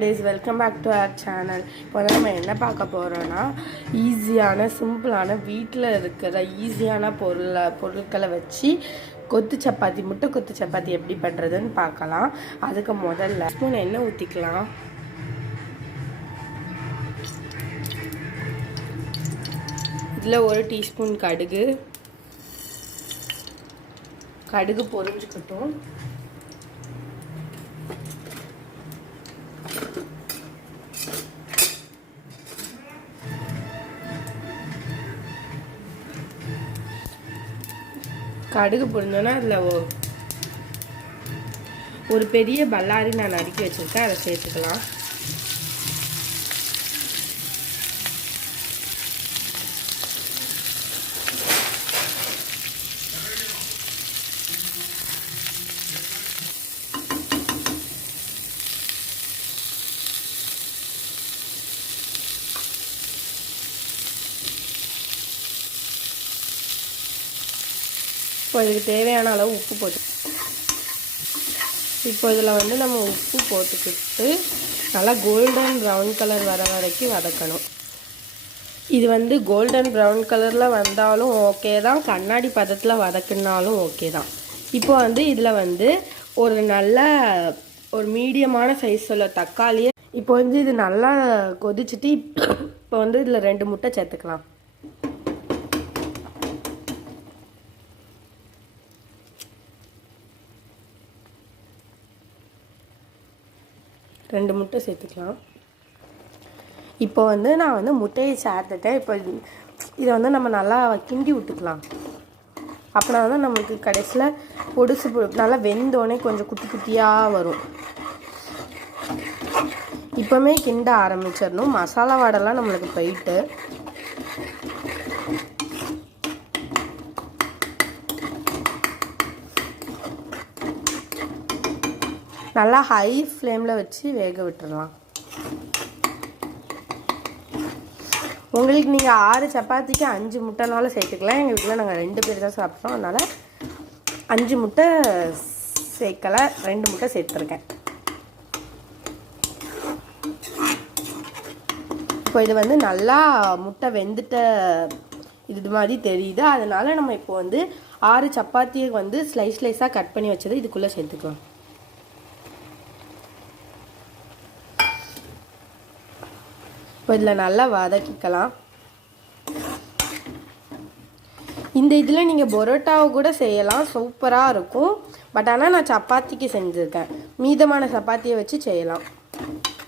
Welcome back to our channel. இப்போ நம்ம என்ன பார்க்க போகிறோன்னா ஈஸியான சிம்பிளான வீட்டில் இருக்கிற ஈஸியான பொருட்களை வச்சு முட்டை கொத்து சப்பாத்தி எப்படி பண்ணுறதுன்னு பார்க்கலாம். அதுக்கு முதல்ல ஸ்பூன் எண்ணெய் ஊற்றிக்கலாம். இதில் 1 டீஸ்பூன் கடுகு பொரிஞ்சுக்கட்டும். கடுகு பொரிஞ்சோன்னா அதில் ஒரு பெரிய பல்லாரி நான் நறுக்கி வச்சுருக்கேன், அதை சேர்த்துக்கலாம். இப்போ இதுக்கு தேவையான அளவு உப்பு போட்டு இப்போ இதில் நம்ம உப்பு போட்டுக்கிட்டு நல்லா கோல்டன் ப்ரௌன் கலர் வர வரைக்கும் வதக்கணும். இது கோல்டன் ப்ரௌன் கலரில் வந்தாலும் ஓகே தான், கண்ணாடி பதத்தில் வதக்குனாலும் ஓகே தான். இப்போ இதில் ஒரு மீடியமான சைஸ் உள்ள தக்காளியை இப்போ இது நல்லா கொதிச்சுட்டு இப்போ இதில் 2 முட்டை சேர்த்துக்கலாம். ரெண்டு முட்டை சேர்த்துக்கலாம். இப்போ நான் முட்டையை சேர்த்துட்டேன். இப்போ இதை நம்ம நல்லா கிண்டி விட்டுக்கலாம். அப்படின்னா தான் நம்மளுக்கு கடைசியில் பொடிசு நல்லா வெந்தோடனே கொஞ்சம் குட்டி குட்டியாக வரும். இப்போமே கிண்ட ஆரம்பிச்சிடணும். மசாலா வாடெல்லாம் நம்மளுக்கு போயிட்டு நல்லா ஹை ஃப்ளேமில் வச்சு வேக விட்டுடலாம். உங்களுக்கு நீங்கள் 6 சப்பாத்திக்கு 5 முட்டைனாலும் சேர்த்துக்கலாம். எங்கள் வீட்டில் நாங்கள் 2 பேர் தான் சாப்பிட்றோம், அதனால் 5 முட்டை சேர்க்கலை, 2 முட்டை சேர்த்துருக்கேன். இப்போ இது நல்லா முட்டை வெந்துட்ட இது மாதிரி தெரியுது. அதனால் நம்ம இப்போ 6 சப்பாத்தியை ஸ்லைஸாக கட் பண்ணி வச்சது இதுக்குள்ளே சேர்த்துக்கலாம். இப்போ இதில் நல்லா வதக்கிக்கலாம். இந்த இதில் நீங்கள் பரோட்டாவை கூட செய்யலாம், சூப்பராக இருக்கும். பட் ஆனால் நான் சப்பாத்திக்கு செஞ்சுருக்கேன். மீதமான சப்பாத்தியை வச்சு செய்யலாம்.